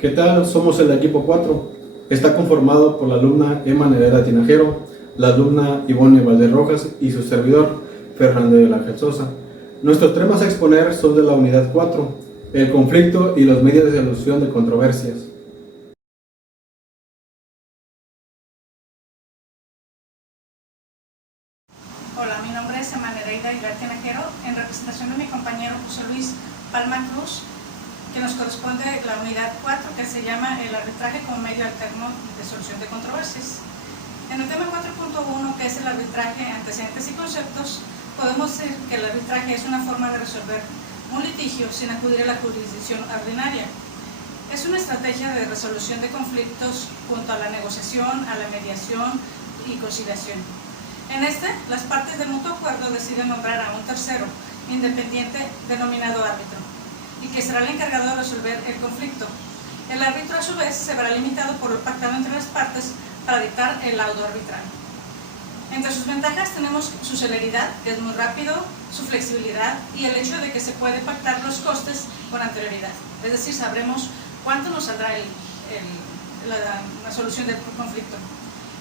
¿Qué tal? Somos el equipo 4. Está conformado por la alumna Emma Nevera Tinajero, la alumna Ivonne Valdez Rojas y su servidor, Fernando del Ángel Sosa. Nuestros temas a exponer son de la unidad 4, el conflicto y los medios de solución de controversias. Hola, mi nombre es Emma Nevera Tinajero, en representación de mi compañero José Luis Palma Cruz, que nos corresponde la unidad 4, que se llama el arbitraje como medio alterno de solución de controversias. En el tema 4.1, que es el arbitraje, antecedentes y conceptos, podemos decir que el arbitraje es una forma de resolver un litigio sin acudir a la jurisdicción ordinaria. Es una estrategia de resolución de conflictos junto a la negociación, a la mediación y conciliación. En las partes de mutuo acuerdo deciden nombrar a un tercero, independiente, denominado árbitro, y que será el encargado de resolver el conflicto. El árbitro, a su vez, se verá limitado por lo pactado entre las partes para dictar el laudo arbitral. Entre sus ventajas tenemos su celeridad, que es muy rápido, su flexibilidad y el hecho de que se puede pactar los costes con anterioridad. Es decir, sabremos cuánto nos saldrá la solución del conflicto.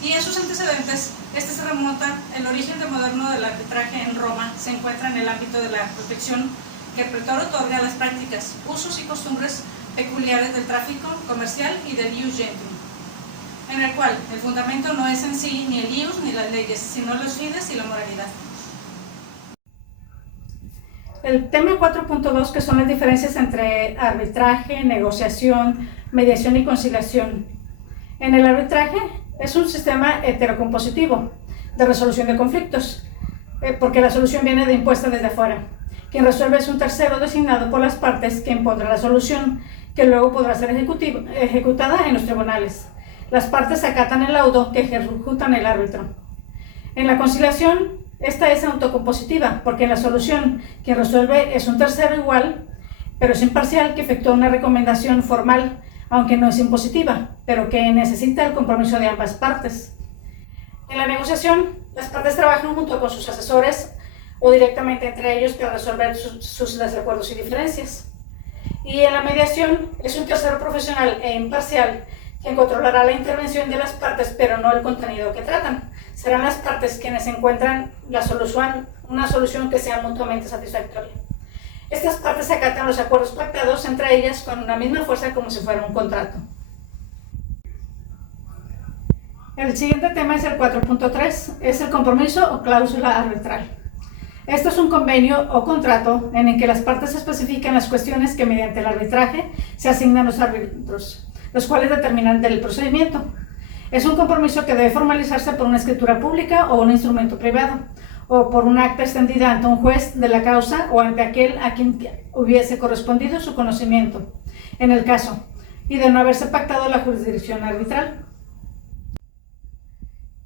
Y en sus antecedentes, se remonta, el origen moderno del arbitraje en Roma se encuentra en el ámbito de la protección que el pretor otorga a las prácticas, usos y costumbres peculiares del tráfico comercial y del ius gentium, en el cual el fundamento no es en sí ni el ius ni las leyes, sino los fides y la moralidad. El tema 4.2, que son las diferencias entre arbitraje, negociación, mediación y conciliación. En el arbitraje es un sistema heterocompositivo de resolución de conflictos, porque la solución viene de impuesta desde afuera. Quien resuelve es un tercero designado por las partes que impondrá la solución, que luego podrá ser ejecutada en los tribunales. Las partes acatan el laudo que ejecutan el árbitro. En la conciliación, esta es autocompositiva, porque en la solución quien resuelve es un tercero igual, pero es imparcial, que efectúa una recomendación formal, aunque no es impositiva, pero que necesita el compromiso de ambas partes. En la negociación, las partes trabajan junto con sus asesores o directamente entre ellos para resolver sus desacuerdos y diferencias. Y en la mediación es un tercero profesional e imparcial quien controlará la intervención de las partes, pero no el contenido que tratan. Serán las partes quienes encuentran una solución que sea mutuamente satisfactoria. Estas partes acatan los acuerdos pactados entre ellas con la misma fuerza como si fuera un contrato. El siguiente tema es el 4.3, es el compromiso o cláusula arbitral. Esto es un convenio o contrato en el que las partes especifican las cuestiones que mediante el arbitraje se asignan a los árbitros, los cuales determinan del procedimiento. Es un compromiso que debe formalizarse por una escritura pública o un instrumento privado, o por un acta extendida ante un juez de la causa o ante aquel a quien hubiese correspondido su conocimiento, en el caso, y de no haberse pactado la jurisdicción arbitral.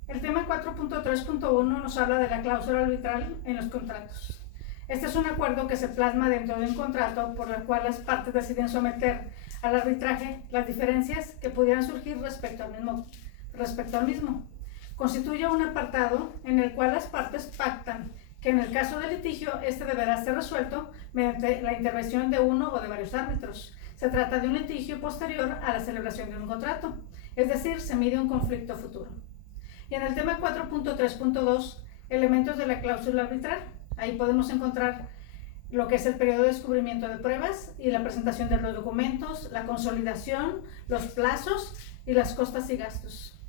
El tema 4.3.1 nos habla de la cláusula arbitral en los contratos. Este es un acuerdo que se plasma dentro de un contrato por el cual las partes deciden someter al arbitraje las diferencias que pudieran surgir respecto al mismo. Constituye un apartado en el cual las partes pactan que en el caso de litigio deberá ser resuelto mediante la intervención de uno o de varios árbitros. Se trata de un litigio posterior a la celebración de un contrato, es decir, se mide un conflicto futuro. Y en el tema 4.3.2, elementos de la cláusula arbitral. Ahí podemos encontrar lo que es el periodo de descubrimiento de pruebas y la presentación de los documentos, la consolidación, los plazos y las costas y gastos.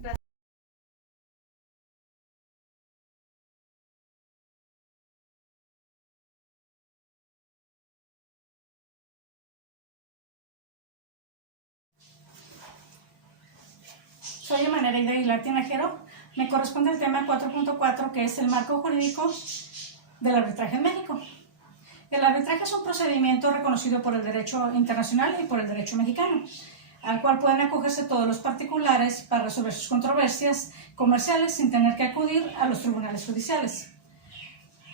Gracias. Soy Emma Nevera Tinajero. Me corresponde el tema 4.4, que es el marco jurídico del arbitraje en México. El arbitraje es un procedimiento reconocido por el derecho internacional y por el derecho mexicano, al cual pueden acogerse todos los particulares para resolver sus controversias comerciales sin tener que acudir a los tribunales judiciales.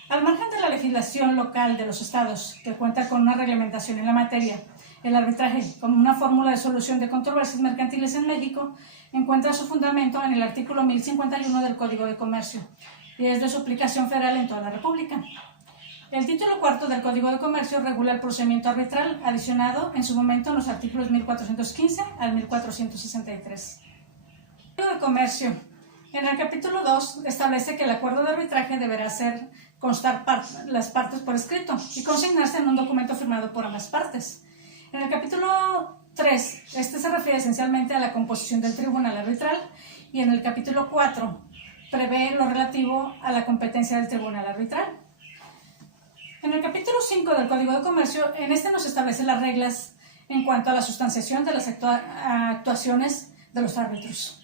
Al margen de la legislación local de los estados, que cuenta con una reglamentación en la materia, el arbitraje, como una fórmula de solución de controversias mercantiles en México, encuentra su fundamento en el artículo 1051 del Código de Comercio y es de su aplicación federal en toda la República. El título cuarto del Código de Comercio regula el procedimiento arbitral adicionado en su momento en los artículos 1415 al 1463. El Código de Comercio, en el capítulo 2, establece que el acuerdo de arbitraje deberá hacer constar las partes por escrito y consignarse en un documento firmado por ambas partes. En el capítulo 3, este se refiere esencialmente a la composición del tribunal arbitral, y en el capítulo 4 prevé lo relativo a la competencia del tribunal arbitral. En el capítulo 5 del Código de Comercio, en este nos establece las reglas en cuanto a la sustanciación de las actuaciones de los árbitros.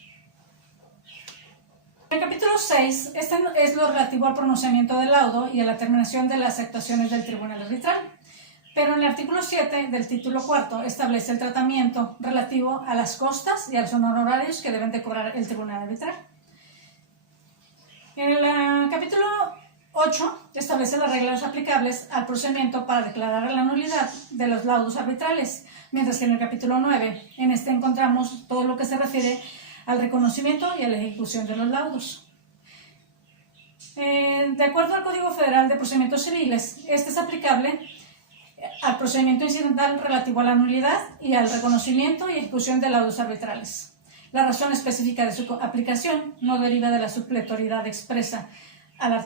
En el capítulo 6, este es lo relativo al pronunciamiento del laudo y a la terminación de las actuaciones del tribunal arbitral. Pero en el artículo 7 del título cuarto establece el tratamiento relativo a las costas y a los honorarios que deben de cobrar el tribunal arbitral. En el capítulo 8 establece las reglas aplicables al procedimiento para declarar la nulidad de los laudos arbitrales, mientras que en el capítulo 9, en este encontramos todo lo que se refiere al reconocimiento y a la ejecución de los laudos. De acuerdo al Código Federal de Procedimientos Civiles, este es aplicable al procedimiento incidental relativo a la nulidad y al reconocimiento y ejecución de laudos arbitrales. La razón específica de su aplicación no deriva de la supletoriedad expresa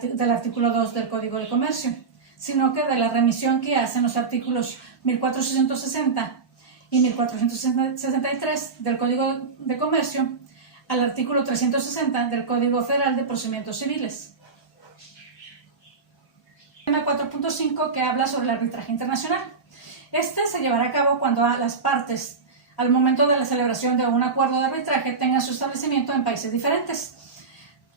del artículo 2 del Código de Comercio, sino que de la remisión que hacen los artículos 1460 y 1463 del Código de Comercio al artículo 360 del Código Federal de Procedimientos Civiles. Tema 4.5, que habla sobre el arbitraje internacional. Este se llevará a cabo cuando las partes, al momento de la celebración de un acuerdo de arbitraje, tengan su establecimiento en países diferentes,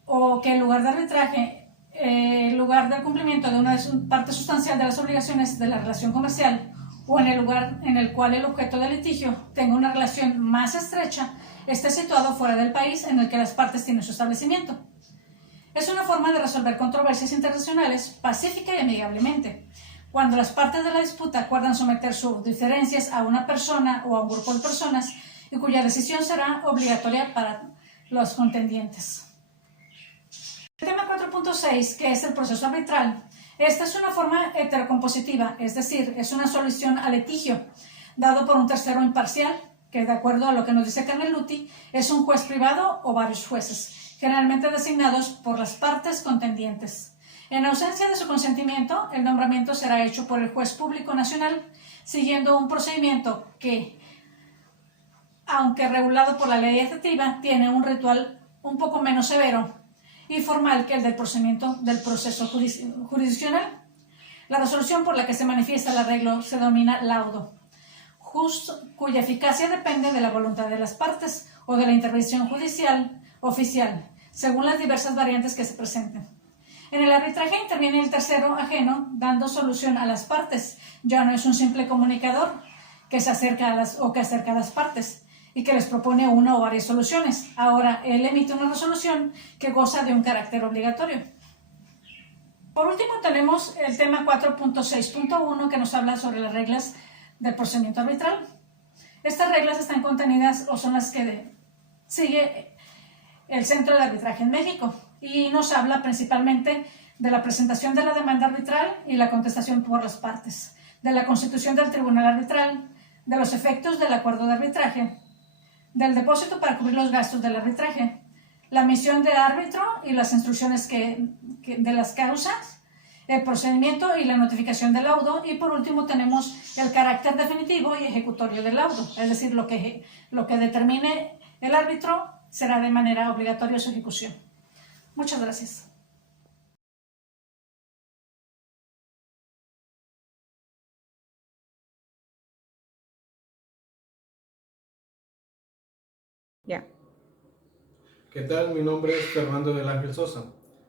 o que el lugar de arbitraje, el lugar del cumplimiento de una parte sustancial de las obligaciones de la relación comercial, o en el lugar en el cual el objeto del litigio tenga una relación más estrecha, esté situado fuera del país en el que las partes tienen su establecimiento. Es una forma de resolver controversias internacionales pacífica y amigablemente. Cuando las partes de la disputa acuerdan someter sus diferencias a una persona o a un grupo de personas y cuya decisión será obligatoria para los contendientes. El tema 4.6, que es el proceso arbitral. Esta es una forma heterocompositiva, es decir, es una solución al litigio dado por un tercero imparcial, que de acuerdo a lo que nos dice Carneluti, es un juez privado o varios jueces, generalmente designados por las partes contendientes. En ausencia de su consentimiento, el nombramiento será hecho por el juez público nacional, siguiendo un procedimiento que, aunque regulado por la ley efectiva, tiene un ritual un poco menos severo y formal que el del procedimiento del proceso jurisdiccional. La resolución por la que se manifiesta el arreglo se denomina laudo, cuya eficacia depende de la voluntad de las partes o de la intervención judicial oficial, según las diversas variantes que se presenten. En el arbitraje interviene el tercero ajeno, dando solución a las partes. Ya no es un simple comunicador que se acerca acerca a las partes y que les propone una o varias soluciones. Ahora, él emite una resolución que goza de un carácter obligatorio. Por último, tenemos el tema 4.6.1, que nos habla sobre las reglas del procedimiento arbitral. Estas reglas están contenidas o son las que sigue el Centro de Arbitraje en México y nos habla principalmente de la presentación de la demanda arbitral y la contestación por las partes, de la constitución del tribunal arbitral, de los efectos del acuerdo de arbitraje, del depósito para cubrir los gastos del arbitraje, la misión de árbitro y las instrucciones de las causas, el procedimiento y la notificación del laudo, y por último tenemos el carácter definitivo y ejecutorio del laudo, es decir, lo que determine el árbitro será de manera obligatoria su ejecución. Muchas gracias. Ya. ¿Qué tal? Mi nombre es Fernando del Ángel Sosa.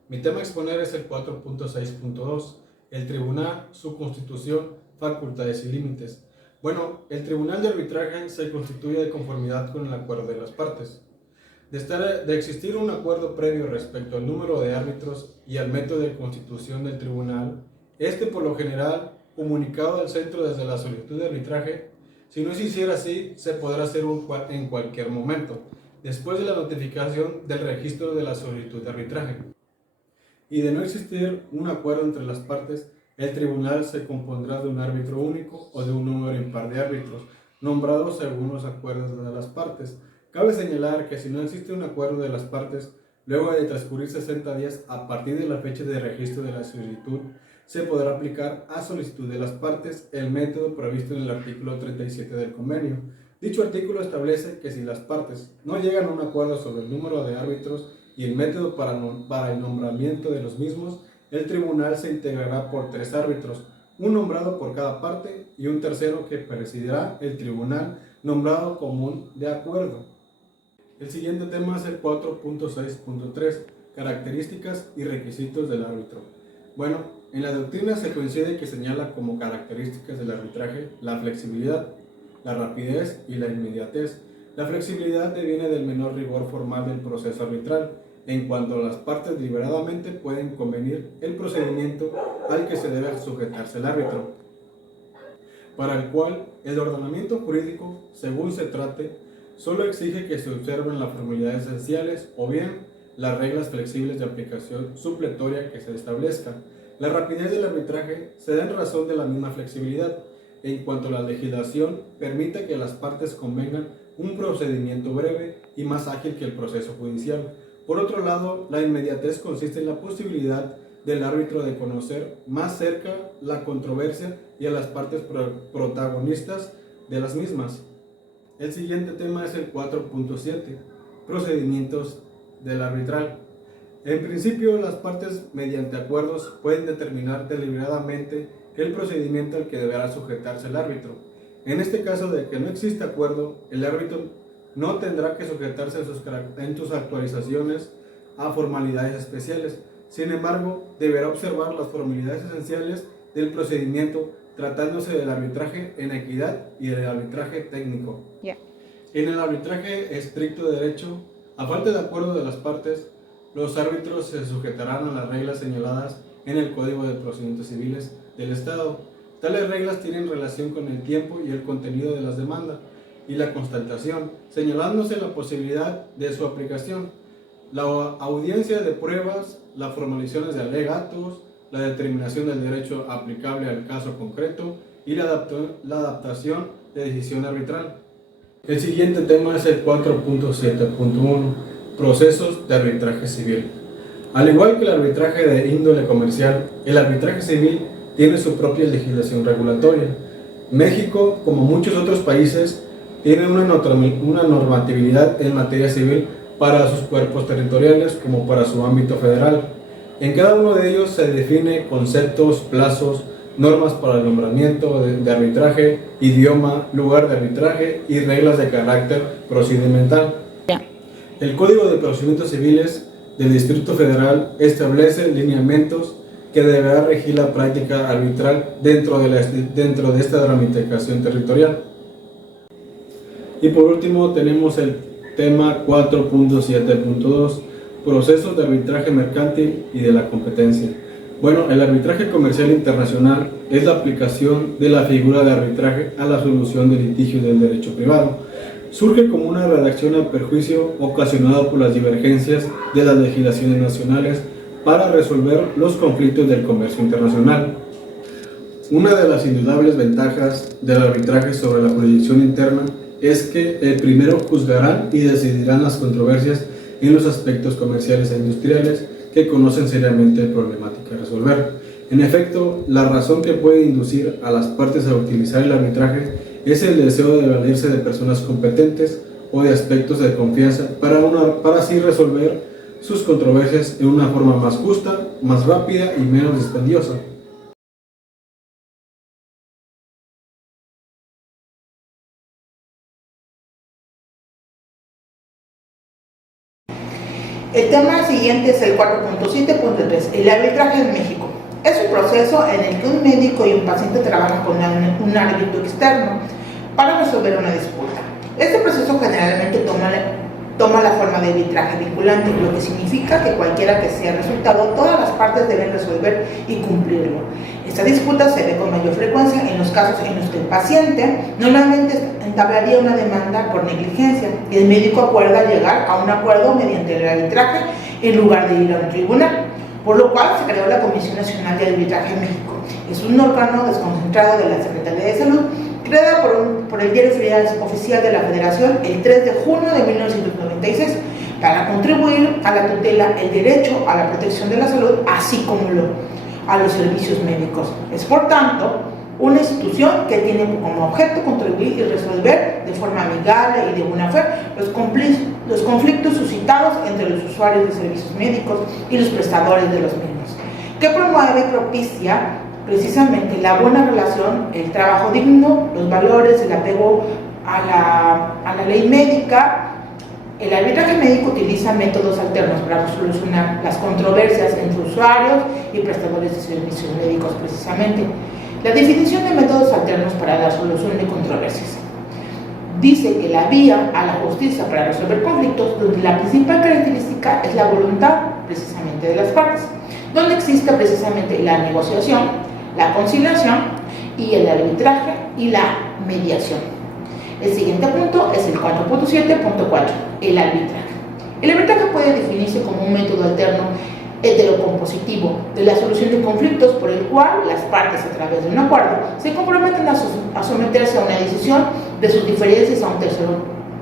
Mi tema a exponer es el 4.6.2, el tribunal, su constitución, facultades y límites. Bueno, el tribunal de arbitraje se constituye de conformidad con el acuerdo de las partes. De existir un acuerdo previo respecto al número de árbitros y al método de constitución del tribunal, este por lo general comunicado al centro desde la solicitud de arbitraje. Si no se hiciera así, se podrá hacer en cualquier momento, después de la notificación del registro de la solicitud de arbitraje. Y de no existir un acuerdo entre las partes, El tribunal se compondrá de un árbitro único o de un número impar de árbitros, nombrados según los acuerdos de las partes. Cabe señalar que si no existe un acuerdo de las partes, luego de transcurrir 60 días a partir de la fecha de registro de la solicitud, se podrá aplicar a solicitud de las partes el método previsto en el artículo 37 del convenio. Dicho artículo establece que si las partes no llegan a un acuerdo sobre el número de árbitros y el método para el nombramiento de los mismos, el tribunal se integrará por 3 árbitros, un nombrado por cada parte y un tercero que presidirá el tribunal nombrado común de acuerdo. El siguiente tema es el 4.6.3, características y requisitos del árbitro. Bueno, en la doctrina se coincide que señala como características del arbitraje la flexibilidad, la rapidez y la inmediatez. La flexibilidad deviene del menor rigor formal del proceso arbitral, en cuanto las partes deliberadamente pueden convenir el procedimiento al que se debe sujetarse el árbitro, para el cual el ordenamiento jurídico, según se trate, solo exige que se observen las formalidades esenciales o bien las reglas flexibles de aplicación supletoria que se establezcan. La rapidez del arbitraje se da en razón de la misma flexibilidad, en cuanto la legislación permite que las partes convengan un procedimiento breve y más ágil que el proceso judicial. Por otro lado, la inmediatez consiste en la posibilidad del árbitro de conocer más cerca la controversia y a las partes protagonistas de las mismas. El siguiente tema es el 4.7, procedimientos del arbitral. En principio, las partes mediante acuerdos pueden determinar deliberadamente el procedimiento al que deberá sujetarse el árbitro. En este caso de que no existe acuerdo, el árbitro no tendrá que sujetarse en sus actualizaciones a formalidades especiales. Sin embargo, deberá observar las formalidades esenciales del procedimiento, tratándose del arbitraje en equidad y del arbitraje técnico. En el arbitraje estricto de derecho, a falta de acuerdo de las partes, los árbitros se sujetarán a las reglas señaladas en el Código de Procedimientos Civiles del Estado. Tales reglas tienen relación con el tiempo y el contenido de las demandas y la constatación, señalándose la posibilidad de su aplicación, la audiencia de pruebas, las formalizaciones de alegatos, la determinación del derecho aplicable al caso concreto y la adaptación de decisión arbitral. El siguiente tema es el 4.7.1, procesos de arbitraje civil. Al igual que el arbitraje de índole comercial, el arbitraje civil tiene su propia legislación regulatoria. México, como muchos otros países, tiene una normatividad en materia civil para sus cuerpos territoriales como para su ámbito federal. En cada uno de ellos se define conceptos, plazos, normas para el nombramiento de arbitraje, idioma, lugar de arbitraje y reglas de carácter procedimental. El Código de Procedimientos Civiles del Distrito Federal establece lineamientos que deberá regir la práctica arbitral dentro de esta tramitación territorial. Y por último tenemos el tema 4.7.2, procesos de arbitraje mercantil y de la competencia. Bueno, el arbitraje comercial internacional es la aplicación de la figura de arbitraje a la solución de litigios del derecho privado. Surge como una redacción al perjuicio ocasionado por las divergencias de las legislaciones nacionales para resolver los conflictos del comercio internacional. Una de las indudables ventajas del arbitraje sobre la jurisdicción interna es que el primero juzgarán y decidirán las controversias en los aspectos comerciales e industriales que conocen seriamente la problemática a resolver. En efecto, la razón que puede inducir a las partes a utilizar el arbitraje es el deseo de valerse de personas competentes o de aspectos de confianza para así resolver sus controversias en una forma más justa, más rápida y menos dispendiosa. El tema siguiente es el 4.7.3, el arbitraje en México. Es un proceso en el que un médico y un paciente trabajan con un árbitro externo para resolver una disputa. Este proceso generalmente toma la forma de arbitraje vinculante, lo que significa que cualquiera que sea el resultado, todas las partes deben resolver y cumplirlo. Esta disputa se ve con mayor frecuencia en los casos en los que el paciente normalmente entablaría una demanda por negligencia y el médico acuerda llegar a un acuerdo mediante el arbitraje en lugar de ir a un tribunal, por lo cual se creó la Comisión Nacional de Arbitraje en México. Es un órgano desconcentrado de la Secretaría de Salud, creada por el Diario Oficial de la Federación el 3 de junio de 1996, para contribuir a la tutela, el derecho a la protección de la salud, así como a los servicios médicos. Es, por tanto, una institución que tiene como objeto contribuir y resolver de forma amigable y de buena fe los conflictos suscitados entre los usuarios de servicios médicos y los prestadores de los mismos, que promueve y propicia precisamente la buena relación, el trabajo digno, los valores, el apego a la ley médica. El arbitraje médico utiliza métodos alternos para solucionar las controversias entre usuarios y prestadores de servicios médicos precisamente. La definición de métodos alternos para la solución de controversias dice que la vía a la justicia para resolver conflictos, donde la principal característica es la voluntad precisamente de las partes, donde existe precisamente la negociación, la conciliación y el arbitraje y la mediación. El siguiente punto es el 4.7.4, el arbitraje. El arbitraje puede definirse como un método alterno heterocompositivo de la solución de conflictos por el cual las partes, a través de un acuerdo, se comprometen a someterse a una decisión de sus diferencias a un tercero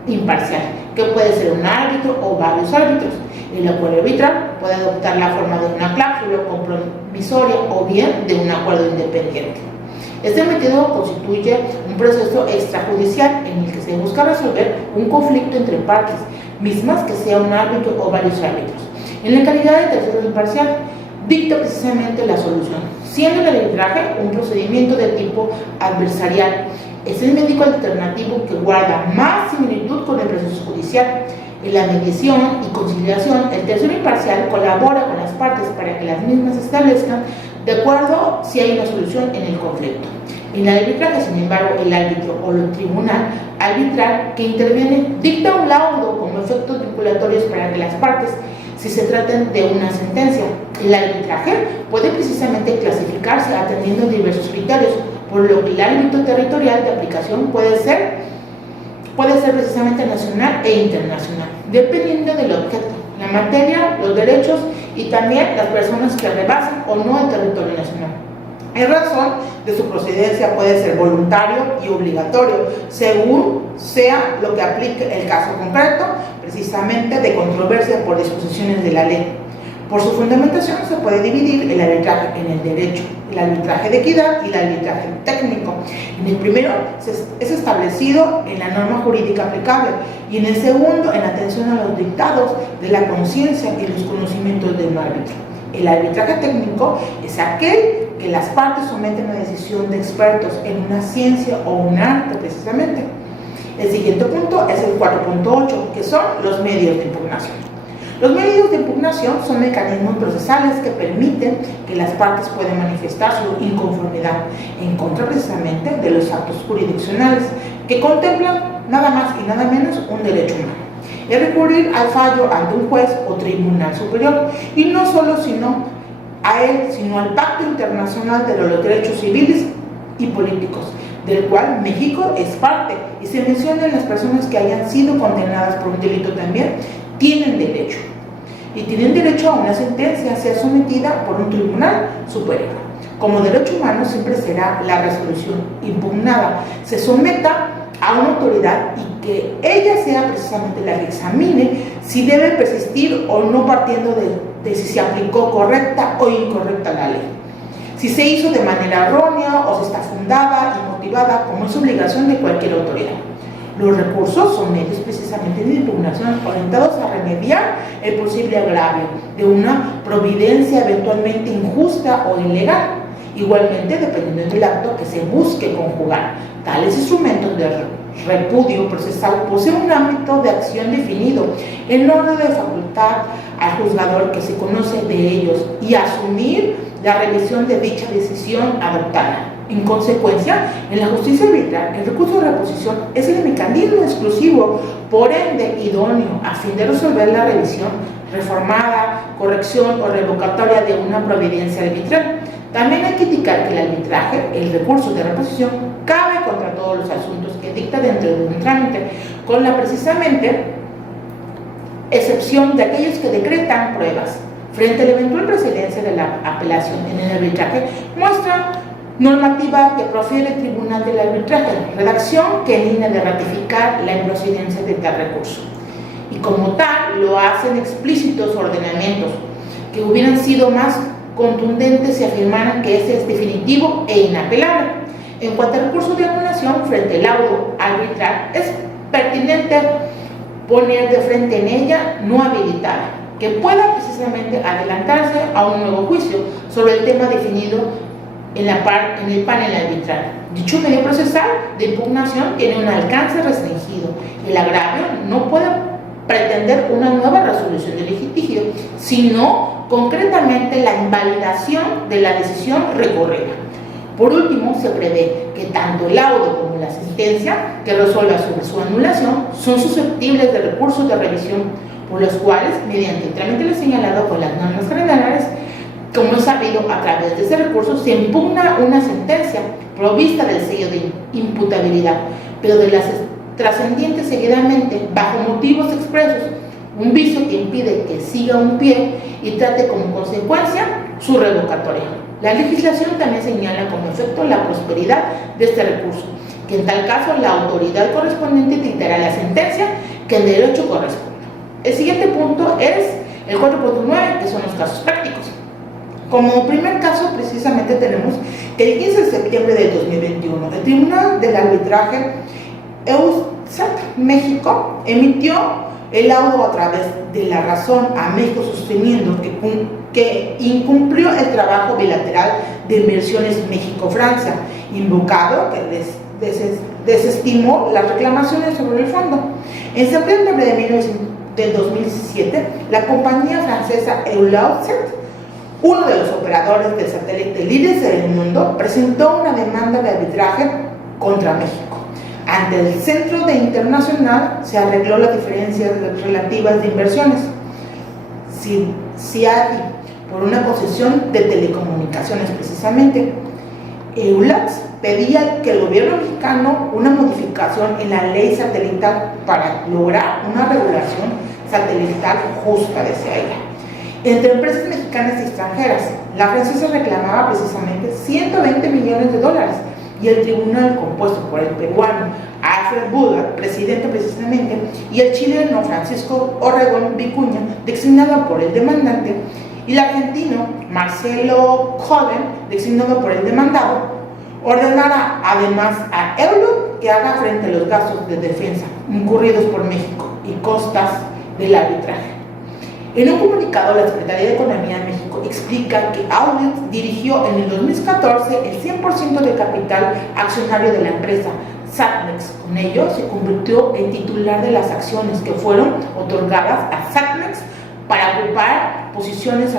imparcial, que puede ser un árbitro o varios árbitros. El acuerdo arbitral puede adoptar la forma de una cláusula compromisoria o bien de un acuerdo independiente. Este método constituye un proceso extrajudicial en el que se busca resolver un conflicto entre partes, mismas que sea un árbitro o varios árbitros. En la calidad de tercero imparcial, dicta precisamente la solución, siendo el arbitraje un procedimiento de tipo adversarial. Es el médico alternativo que guarda más similitud con el proceso judicial. En la mediación y conciliación, el tercero imparcial colabora con las partes para que las mismas establezcan de acuerdo si hay una solución en el conflicto. En el arbitraje, sin embargo, el árbitro o el tribunal arbitral que interviene dicta un laudo como efectos vinculatorios para que las partes, si se tratan de una sentencia. El arbitraje puede precisamente clasificarse atendiendo diversos criterios, por lo que el ámbito territorial de aplicación puede ser precisamente nacional e internacional, dependiendo del objeto, la materia, los derechos y también las personas que rebasan o no el territorio nacional. En razón de su procedencia puede ser voluntario y obligatorio, según sea lo que aplique el caso concreto, precisamente de controversia por disposiciones de la ley. Por su fundamentación se puede dividir el arbitraje en el derecho, el arbitraje de equidad y el arbitraje técnico. En el primero es establecido en la norma jurídica aplicable y en el segundo en atención a los dictados de la conciencia y los conocimientos de un árbitro. El arbitraje técnico es aquel que las partes someten a decisión de expertos en una ciencia o un arte precisamente. El siguiente punto es el 4.8, que son los medios de impugnación. Los medios de impugnación son mecanismos procesales que permiten que las partes puedan manifestar su inconformidad en contra precisamente de los actos jurisdiccionales que contemplan nada más y nada menos un derecho humano. Es recurrir al fallo ante un juez o tribunal superior y no solo a él, sino al Pacto Internacional de los Derechos Civiles y Políticos, del cual México es parte, y se mencionan las personas que hayan sido condenadas por un delito también tienen derecho, y tienen derecho a una sentencia a ser sometida por un tribunal superior. Como derecho humano siempre será la resolución impugnada se someta a una autoridad y que ella sea precisamente la que examine si debe persistir o no, partiendo de si se aplicó correcta o incorrecta la ley, si se hizo de manera errónea o si está fundada y motivada, como es obligación de cualquier autoridad. Los recursos son medios precisamente de impugnación orientados a remediar el posible agravio de una providencia eventualmente injusta o ilegal. Igualmente, dependiendo del acto que se busque conjugar, tales instrumentos de repudio procesal poseen un ámbito de acción definido en orden de facultad al juzgador que se conoce de ellos y asumir la revisión de dicha decisión adoptada. En consecuencia, en la justicia arbitral, el recurso de reposición es el mecanismo exclusivo, por ende idóneo, a fin de resolver la revisión, reformada, corrección o revocatoria de una providencia arbitral. También hay que indicar que el arbitraje, el recurso de reposición, cabe contra todos los asuntos que dicta dentro de un trámite, con la precisamente excepción de aquellos que decretan pruebas. Frente a la eventual precedencia de la apelación en el arbitraje, muestra Normativa que profiere el Tribunal del Arbitraje, redacción que en línea de ratificar la improcedencia de tal recurso. Y como tal, lo hacen explícitos ordenamientos que hubieran sido más contundentes si afirmaran que ese es definitivo e inapelable. En cuanto al recurso de anulación frente al laudo arbitral, es pertinente poner de frente en ella no habilitada, que pueda precisamente adelantarse a un nuevo juicio sobre el tema definido en el panel arbitral. Dicho medio procesal de impugnación tiene un alcance restringido. El agravio no puede pretender una nueva resolución del litigio, sino concretamente la invalidación de la decisión recurrida. Por último, se prevé que tanto el laudo como la sentencia que resuelva sobre su anulación son susceptibles de recursos de revisión, por los cuales, mediante el trámite señalado con las normas generales, como es sabido, a través de ese recurso se impugna una sentencia provista del sello de imputabilidad, pero de las trascendientes seguidamente, bajo motivos expresos, un vicio que impide que siga un pie y trate como consecuencia su revocatoria. La legislación también señala como efecto la prosperidad de este recurso, que en tal caso la autoridad correspondiente dictará la sentencia que en derecho corresponde. El siguiente punto es el 4.9, que son los casos prácticos. Como primer caso, precisamente tenemos que el 15 de septiembre de 2021, el Tribunal del Arbitraje EUSAT México emitió el laudo a través de la razón a México sosteniendo que incumplió el trabajo bilateral de inversiones México-Francia, invocado que desestimó las reclamaciones sobre el fondo. En septiembre del 2017, la compañía francesa EUSAT, uno de los operadores del satélite líderes del mundo, presentó una demanda de arbitraje contra México. Ante el Centro Internacional se arregló las diferencias relativas de inversiones. CIADI, por una concesión de telecomunicaciones precisamente. EULAT pedía que el gobierno mexicano una modificación en la ley satelital para lograr una regulación satelital justa, decía ella. Entre empresas mexicanas y extranjeras, la francesa reclamaba precisamente $120 millones y el tribunal, compuesto por el peruano Alfred Buda, presidente precisamente, y el chileno Francisco Orregón Vicuña, designado por el demandante, y el argentino Marcelo Coden, designado por el demandado, ordenara además a EULAT que haga frente a los gastos de defensa incurridos por México y costas del arbitraje. En un comunicado, la Secretaría de Economía de México explica que EULAT dirigió en el 2014 el 100% del capital accionario de la empresa Satmex. Con ello, se convirtió en titular de las acciones que fueron otorgadas a Satmex para ocupar posiciones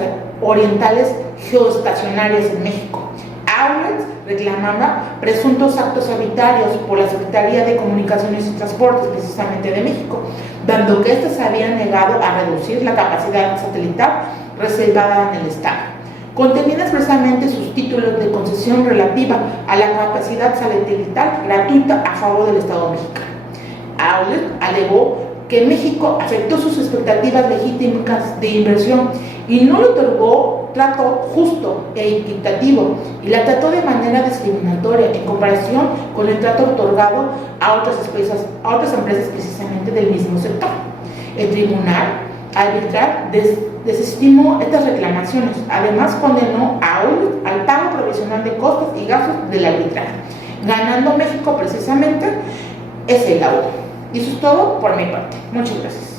orientales geoestacionarias en México. EULAT reclamaba presuntos actos arbitrarios por la Secretaría de Comunicaciones y Transportes, precisamente de México, dando que éstas se habían negado a reducir la capacidad satelital reservada en el Estado. Contenían expresamente sus títulos de concesión relativa a la capacidad satelital gratuita a favor del Estado mexicano. EULAT alegó que México afectó sus expectativas legítimas de inversión y no le otorgó trato justo e equitativo y la trató de manera discriminatoria en comparación con el trato otorgado a otras empresas precisamente del mismo sector. El tribunal arbitral desestimó estas reclamaciones. Además, condenó a EULAT al pago provisional de costos y gastos del arbitraje, ganando México precisamente ese laudo. Y eso es todo por mi parte. Muchas gracias.